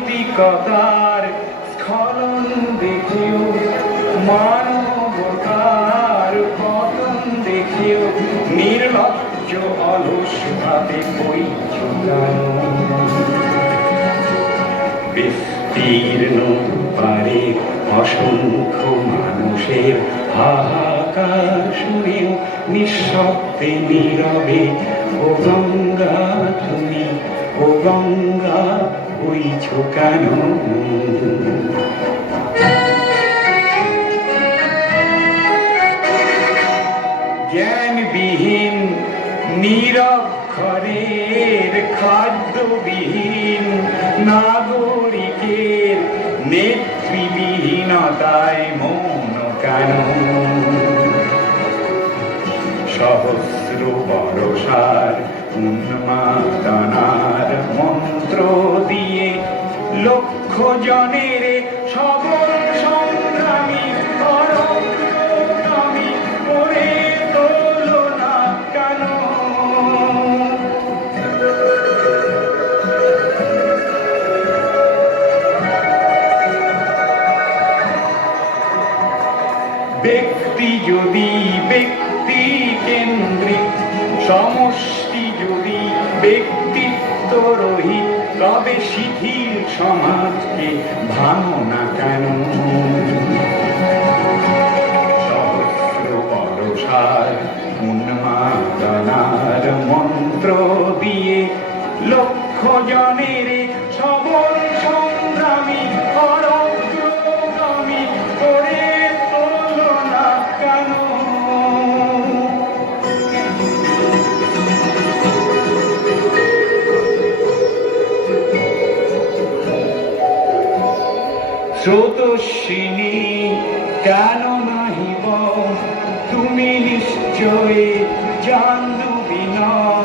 নৈতিকতার স্খলন দেখেও, মানবতার পতন দেখেও নির্লজ্জ অলস ভাবে বইছ কেন? বিস্তীর্ণ পারে অসংখ্য মানুষের হাহাকার শুনেও নিঃশব্দে নীরবে ও গঙ্গা তুমি, ও গঙ্গা বইছ কেন? জ্ঞানবিহীন নিরক্ষরের, খাদ্যবিহীন নাগরিকের নেতৃবিহীনতায় মৌন কেন? সহস্র বরষার উন্মাদনার মন্ত্র দিয়ে লক্ষ জনের সবল সংগ্রামী অগ্রগামী করে তোলো না কেন? ব্যক্তি যদি ব্যক্তি কেন্দ্রিক, সমষ্টি যদি ব্যক্তিত্ব রহিত, তবে শিথিল সমাজকে ভাঙো না কেন? সহস্র বরষার উন্মাদনার মন্ত্র দিয়ে লক্ষ জনের সবল সংগ্রামী অগ্রগামী করে তোলো না কেন? স্রোতস্বিনী কেন নাহিব, তুমি নিশ্চয় জাহ্নবী নও,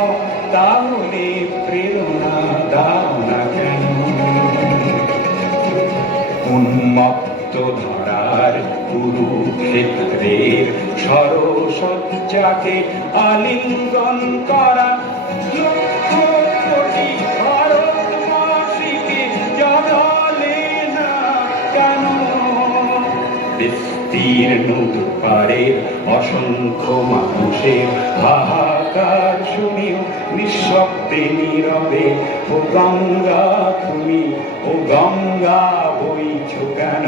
তাহলে প্রেরণা দাও না কেন? উন্মত্ত ধরার কুরুক্ষেত্রের সরসজ্জাকে আলিঙ্গন করা লক্ষ কোটি ভারতবাসীকে জাগালে না কেন? বিস্তীর্ণ দুপারের অসংখ্য মানুষের হাহাকার শুনেও নিঃশব্দে নীরবে ও গঙ্গা তুমি, ও গঙ্গা বইছ কেন?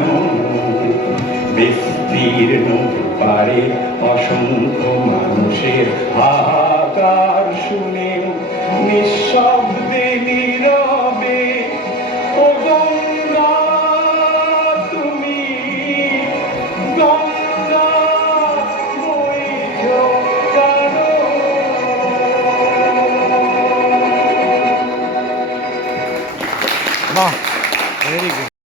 বিস্তীর্ণ দুপারের অসংখ্য মানুষের হাহাকার